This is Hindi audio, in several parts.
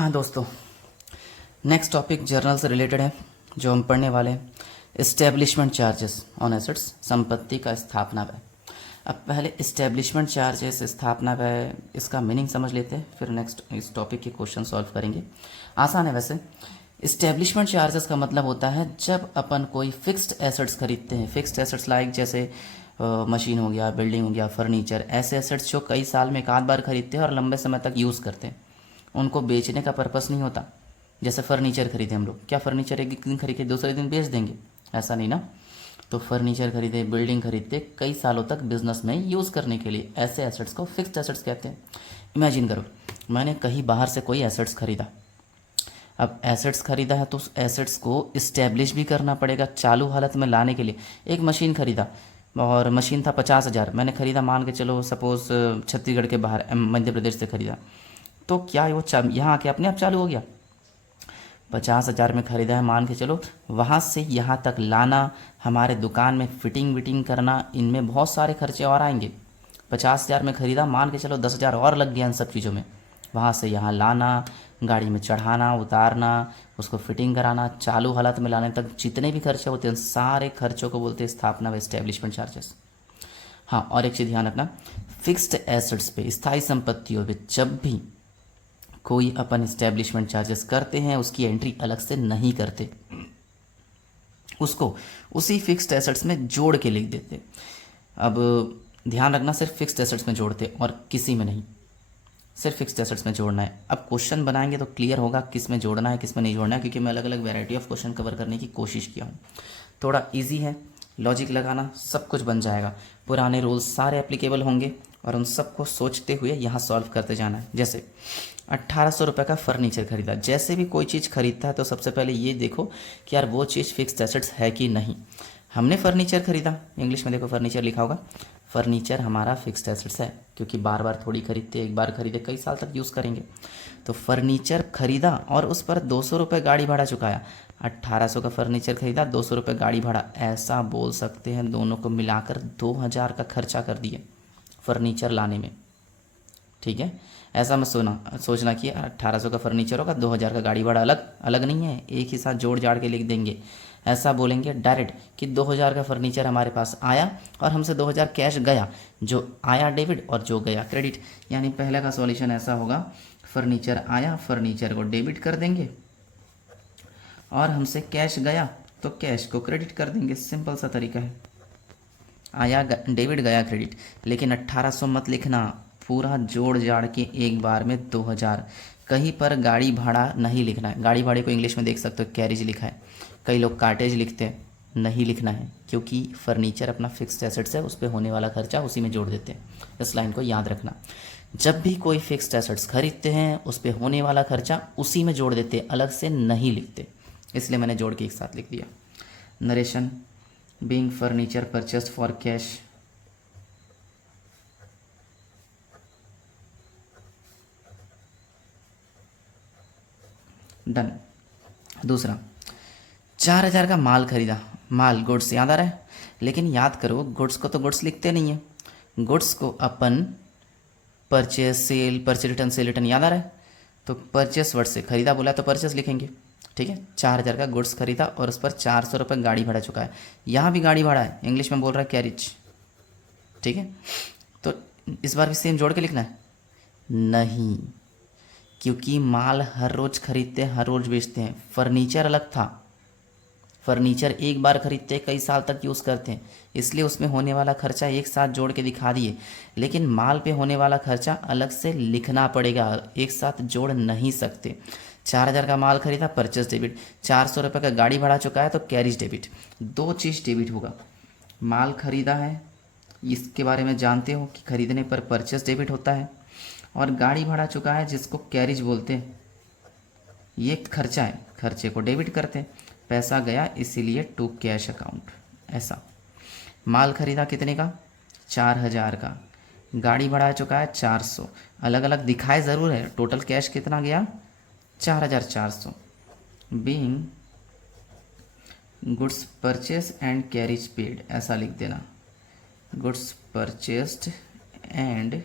हाँ दोस्तों, नेक्स्ट टॉपिक जर्नल से रिलेटेड है जो हम पढ़ने वाले हैं। इस्टेब्लिशमेंट चार्जेस ऑन एसेट्स, संपत्ति का स्थापना व्यय। अब पहले इस्टेब्लिशमेंट चार्जेस, स्थापना व्यय, इसका मीनिंग समझ लेते हैं, फिर नेक्स्ट इस टॉपिक के क्वेश्चन सॉल्व करेंगे। आसान है वैसे। इस्टेब्लिशमेंट चार्जेस का मतलब होता है जब अपन कोई फिक्स्ड एसेट्स खरीदते हैं। फिक्स्ड एसेट्स लाइक जैसे मशीन हो गया, बिल्डिंग हो गया, फर्नीचर, ऐसे एसेट्स जो कई साल में एक आध बार खरीदते हैं और लंबे समय तक यूज़ करते हैं। उनको बेचने का पर्पस नहीं होता। जैसे फर्नीचर खरीदे हम लोग, क्या फर्नीचर एक दिन खरीद के दूसरे दिन बेच देंगे? ऐसा नहीं ना। तो फर्नीचर खरीदे, बिल्डिंग खरीदते कई सालों तक बिजनेस में यूज़ करने के लिए, ऐसे एसेट्स को फिक्स्ड एसेट्स कहते हैं। इमेजिन करो, मैंने कहीं बाहर से कोई एसेट्स खरीदा। अब एसेट्स खरीदा है तो उस एसेट्स को इस्टेब्लिश भी करना पड़ेगा चालू हालत में लाने के लिए। एक मशीन खरीदा और मशीन था 50,000, मैंने खरीदा, मान के चलो सपोज़ छत्तीसगढ़ के बाहर मध्य प्रदेश से खरीदा, तो क्या वो यहाँ आके अपने आप चालू हो गया? 50,000 में ख़रीदा है, मान के चलो, वहाँ से यहाँ तक लाना, हमारे दुकान में फिटिंग विटिंग करना, इनमें बहुत सारे खर्चे और आएंगे। 50,000 में ख़रीदा, मान के चलो 10,000 और लग गया इन सब चीज़ों में। वहाँ से यहाँ लाना, गाड़ी में चढ़ाना, उतारना, उसको फिटिंग कराना, चालू हालत में लाने तक जितने भी खर्चे होते हैं सारे खर्चों को बोलते हैं स्थापना व एस्टेब्लिशमेंट चार्जेस। हाँ, और एक चीज़ ध्यान रखना, फिक्स्ड एसेट्स पे, स्थायी संपत्तियों पे जब भी कोई अपन इस्टेब्लिशमेंट चार्जेस करते हैं उसकी एंट्री अलग से नहीं करते, उसको उसी फिक्स्ड एसेट्स में जोड़ के लिख देते। अब ध्यान रखना, सिर्फ फिक्स्ड एसेट्स में जोड़ते और किसी में नहीं, सिर्फ फिक्स्ड एसेट्स में जोड़ना है। अब क्वेश्चन बनाएंगे तो क्लियर होगा किस में जोड़ना है किस में नहीं जोड़ना है, क्योंकि मैं अलग अलग वैरायटी ऑफ क्वेश्चन कवर करने की कोशिश किया हूँ। थोड़ा इजी है, लॉजिक लगाना सब कुछ बन जाएगा, पुराने रूल्स सारे एप्लीकेबल होंगे और उन सबको सोचते हुए यहाँ सॉल्व करते जाना है। जैसे 1800 रुपये का फर्नीचर खरीदा। जैसे भी कोई चीज़ खरीदता है तो सबसे पहले ये देखो कि यार वो चीज़ फिक्स्ड एसेट्स है कि नहीं। हमने फर्नीचर खरीदा, इंग्लिश में देखो फर्नीचर लिखा होगा, फर्नीचर हमारा फिक्स्ड एसेट्स है, क्योंकि बार बार थोड़ी खरीदते, एक बार खरीदे कई साल तक यूज़ करेंगे। तो फर्नीचर खरीदा और उस पर 200 रुपये गाड़ी भाड़ा चुकाया। 1800 का फर्नीचर खरीदा, 200 रुपये गाड़ी भाड़ा, ऐसा बोल सकते हैं दोनों को मिलाकर 2000 का खर्चा कर दिए फर्नीचर लाने में। ठीक है, ऐसा मत सोचना कि 1800 का फर्नीचर होगा 2000 का गाड़ी भाड़ा, अलग अलग नहीं है, एक ही साथ जोड़ जाड़ के लिख देंगे। ऐसा बोलेंगे डायरेक्ट कि 2000 का फर्नीचर हमारे पास आया और हमसे 2000 कैश गया, जो आया डेबिट और जो गया क्रेडिट। यानी पहले का सॉल्यूशन ऐसा होगा, फर्नीचर आया, फर्नीचर को डेबिट कर देंगे और हमसे कैश गया तो कैश को क्रेडिट कर देंगे। सिंपल सा तरीका है, आया डेबिट गया क्रेडिट। लेकिन 1800 मत लिखना, पूरा जोड़ जाड़ के एक बार में 2000। कहीं पर गाड़ी भाड़ा नहीं लिखना है, गाड़ी भाड़े को इंग्लिश में देख सकते हो कैरिज लिखा है, कई लोग कार्टेज लिखते हैं, नहीं लिखना है, क्योंकि फर्नीचर अपना फिक्स्ड एसेट्स है, उस पर होने वाला खर्चा उसी में जोड़ देते हैं। इस लाइन को याद रखना, जब भी कोई फिक्स्ड एसेट्स खरीदते हैं उस पर होने वाला खर्चा उसी में जोड़ देते, अलग से नहीं लिखते, इसलिए मैंने जोड़ के एक साथ लिख दिया। Narration, being furniture purchased for cash, done. दूसरा, 4000 का माल खरीदा, माल गुड्स याद आ रहा है, लेकिन याद करो गुड्स को तो गुड्स लिखते नहीं है, गुड्स को अपन purchase sale, purchase return, sale return याद आ रहा है, तो परचेस वर्ड से खरीदा बोला तो परचेस लिखेंगे। ठीक है, 4000 का गुड्स खरीदा और उस पर 400 रुपये गाड़ी भाड़ा चुका है। यहाँ भी गाड़ी भाड़ा है, इंग्लिश में बोल रहा है कैरिज। ठीक है, तो इस बार भी सेम जोड़ के लिखना है नहीं, क्योंकि माल हर रोज़ खरीदते हैं, हर रोज़ बेचते हैं। फर्नीचर अलग था, फर्नीचर एक बार खरीदते कई साल तक यूज़ करते हैं, इसलिए उसमें होने वाला खर्चा एक साथ जोड़ के दिखा दिए। लेकिन माल पे होने वाला खर्चा अलग से लिखना पड़ेगा, एक साथ जोड़ नहीं सकते। 4000 का माल खरीदा, परचेस डेबिट, 400 रुपये का गाड़ी भाड़ा चुका है तो कैरिज डेबिट। दो चीज़ डेबिट होगा, माल खरीदा है इसके बारे में जानते हो कि खरीदने पर परचेस डेबिट होता है, और गाड़ी भाड़ा चुका है जिसको कैरिज बोलते हैं, ये खर्चा है, खर्चे को डेबिट करते हैं। पैसा गया इसीलिए टू कैश अकाउंट। ऐसा माल खरीदा कितने का? 4000 का, गाड़ी भाड़ा चुका है 400, अलग अलग दिखाए ज़रूर है, टोटल कैश कितना गया? 4400। Being goods purchase and carriage paid, ऐसा लिख देना, goods purchased and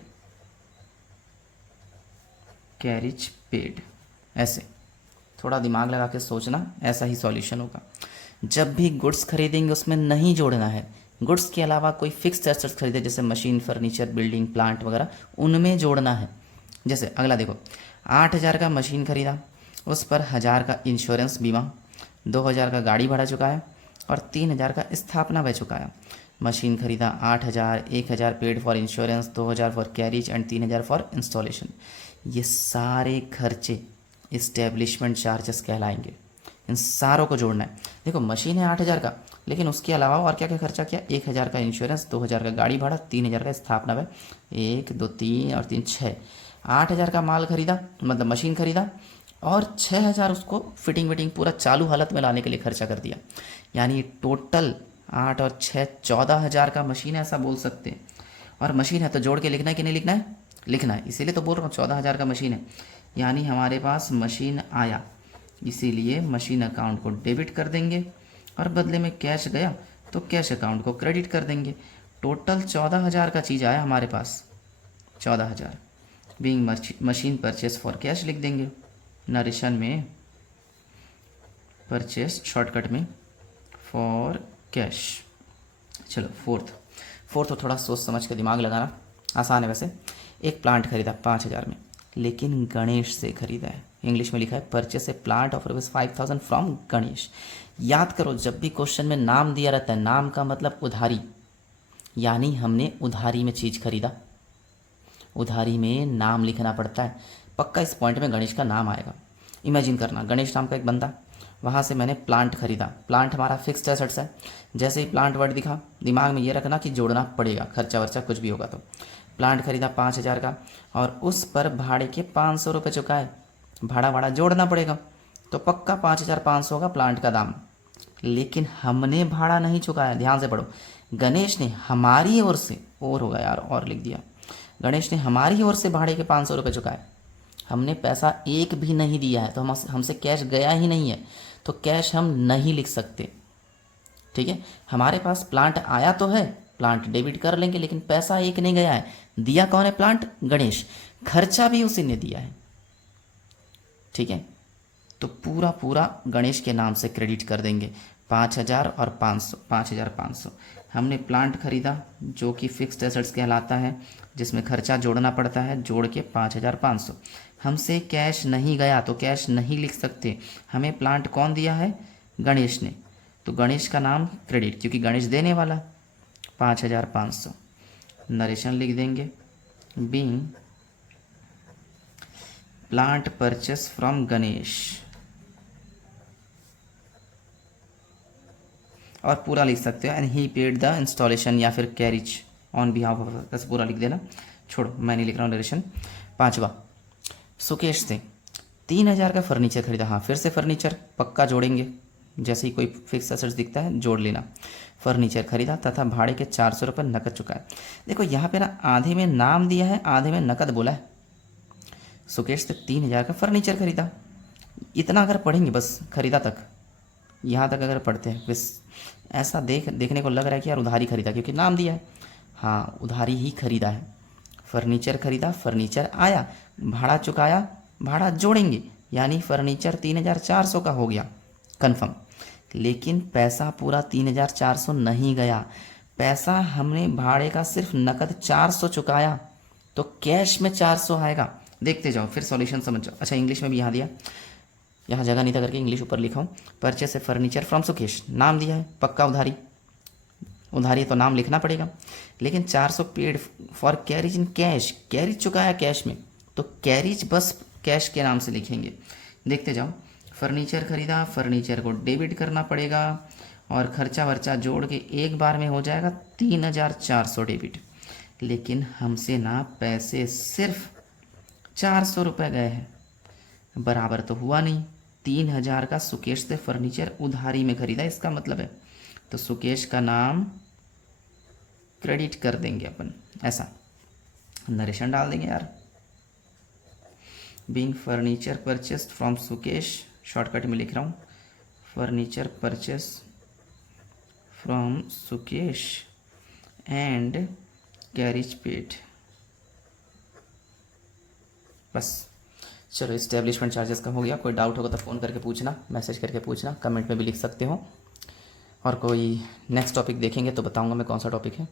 carriage paid. ऐसे थोड़ा दिमाग लगा के सोचना, ऐसा ही सॉल्यूशन होगा। जब भी गुड्स खरीदेंगे उसमें नहीं जोड़ना है, गुड्स के अलावा कोई फिक्स्ड एसेट्स खरीदे जैसे मशीन, फर्नीचर, बिल्डिंग, प्लांट वगैरह, उनमें जोड़ना है। जैसे अगला देखो, 8,000 का मशीन खरीदा, उस पर 1,000 का इंश्योरेंस बीमा, 2,000 का गाड़ी भाड़ा चुकाया और 3,000 का स्थापना व्यय चुकाया। मशीन खरीदा 8,000, 1,000 paid for insurance, 2,000 for carriage and 3,000 for installation. ये सारे खर्चे इस्टेब्लिशमेंट चार्जेस कहलाएंगे। इन सारों को जोड़ना है। देखो मशीन है 8,000 का, लेकिन उसके अलावा और क्या क्या खर्चा किया, 1,000 का इंश्योरेंस, 2,000 का गाड़ी भाड़ा, 3,000 का स्थापना व्यय, 1 2 3 और 3 6। 8,000 का माल खरीदा, मतलब मशीन खरीदा, और 6,000 उसको फिटिंग विटिंग पूरा चालू हालत में लाने के लिए खर्चा कर दिया। यानी टोटल 8 और 6 14,000 का मशीन है, ऐसा बोल सकते हैं। और मशीन है तो जोड़ के लिखना है कि नहीं लिखना है, लिखना है, इसीलिए तो बोल रहा हूँ 14,000 का मशीन है। यानी हमारे पास मशीन आया, इसीलिए मशीन अकाउंट को डेबिट कर देंगे और बदले में कैश गया तो कैश अकाउंट को क्रेडिट कर देंगे। टोटल 14,000 का चीज़ आया हमारे पास, 14,000 being machine purchase for cash लिख देंगे। नरेशन में परचेस शॉर्टकट में फॉर कैश। चलो फोर्थ तो थोड़ा सोच समझ के दिमाग लगाना, आसान है वैसे। एक प्लांट खरीदा 5,000 में, लेकिन गणेश से खरीदा है। इंग्लिश में लिखा है purchase A plant of ₹5,000 from Ganesh. याद करो जब भी क्वेश्चन में नाम दिया रहता है, नाम का मतलब उधारी, यानी हमने उधारी में चीज़ खरीदा। उधारी में नाम लिखना पड़ता है, पक्का इस पॉइंट में गणेश का नाम आएगा। इमेजिन करना, गणेश नाम का एक बंदा, वहाँ से मैंने प्लांट खरीदा। प्लांट हमारा फिक्स्ड एसेट्स है। जैसे ही प्लांट वर्ड दिखा, दिमाग में ये रखना कि जोड़ना पड़ेगा, खर्चा वर्चा कुछ भी होगा तो। प्लांट खरीदा 5,000 का और उस पर भाड़े के 500 रुपये चुकाए। भाड़ा जोड़ना पड़ेगा, तो पक्का 5,500 का प्लांट का दाम। लेकिन हमने भाड़ा नहीं चुकाया, ध्यान से पढ़ो। गणेश ने हमारी ओर से, और होगा यार, और लिख दिया, गणेश ने हमारी ओर से भाड़े के 500 रुपये चुकाए। हमने पैसा एक भी नहीं दिया है, तो हमसे कैश गया ही नहीं है, तो कैश हम नहीं लिख सकते। ठीक है, हमारे पास प्लांट आया तो है, प्लांट डेबिट कर लेंगे, लेकिन पैसा एक नहीं गया है। दिया कौन है? प्लांट, गणेश। खर्चा भी उसी ने दिया है। ठीक है, तो पूरा गणेश के नाम से क्रेडिट कर देंगे। 5,000 और 500, 5,500। हमने प्लांट खरीदा जो कि फिक्स्ड एसेट्स कहलाता है, जिसमें खर्चा जोड़ना पड़ता है, जोड़ के 5,500। हमसे कैश नहीं गया तो कैश नहीं लिख सकते। हमें प्लांट कौन दिया है? गणेश ने, तो गणेश का नाम क्रेडिट, क्योंकि गणेश देने वाला। 5,500 नरेशन लिख देंगे, being plant purchase from Ganesh, और पूरा लिख सकते हो, and he paid the installation या फिर कैरिज ऑन बिहाफ ऑफ, बस पूरा लिख देना। छोड़ो, मैं नहीं लिख रहा हूँ नरेशन। 5वां, सुकेश से 3,000 का फर्नीचर खरीदा। हाँ, फिर से फर्नीचर पक्का जोड़ेंगे, जैसे ही कोई फिक्स एसेट्स दिखता है जोड़ लेना। फर्नीचर खरीदा तथा भाड़े के 400 रुपये नकद चुकाए। देखो यहाँ पे ना आधे में नाम दिया है, आधे में नकद बोला है। सुकेश से 3,000 का फर्नीचर खरीदा, इतना अगर पढ़ेंगे बस, खरीदा तक, यहाँ तक अगर पढ़ते हैं बस, ऐसा देखने को लग रहा है कि यार उधारी खरीदा, क्योंकि नाम दिया है। हाँ, उधारी ही खरीदा है। फर्नीचर खरीदा, फर्नीचर आया, भाड़ा चुकाया, भाड़ा जोड़ेंगे, यानी फर्नीचर 3,400 का हो गया कन्फर्म। लेकिन पैसा पूरा 3,400 नहीं गया, पैसा हमने भाड़े का सिर्फ नकद 400 चुकाया, तो कैश में 400 आएगा। देखते जाओ, फिर सॉल्यूशन समझ जाओ। अच्छा, इंग्लिश में भी यहाँ दिया, यहाँ जगह नहीं था करके इंग्लिश ऊपर लिखा हूँ। Purchase A furniture from Sukesh, नाम दिया है, पक्का उधारी, उधारी तो नाम लिखना पड़ेगा। लेकिन 400 paid for carriage in cash, carriage चुकाया कैश में, तो कैरिज बस कैश के नाम से लिखेंगे। देखते जाओ, फर्नीचर खरीदा, फर्नीचर को डेबिट करना पड़ेगा, और खर्चा वर्चा जोड़ के एक बार में हो जाएगा 3,400 डेबिट। लेकिन हमसे ना पैसे सिर्फ 400 रुपये गए हैं, बराबर तो हुआ नहीं। 3,000 का सुकेश से फर्नीचर उधारी में खरीदा, इसका मतलब है, तो सुकेश का नाम क्रेडिट कर देंगे अपन, ऐसा नरेशन डाल देंगे यार। Being furniture purchased from Sukesh, shortcut में लिख रहा हूँ, furniture purchase from Sukesh and carriage paid, बस। चलो इस्टेब्लिशमेंट चार्जेस का हो गया। कोई डाउट होगा तो फ़ोन करके पूछना, मैसेज करके पूछना, कमेंट में भी लिख सकते हो। और कोई नेक्स्ट टॉपिक देखेंगे तो बताऊंगा मैं कौन सा टॉपिक है।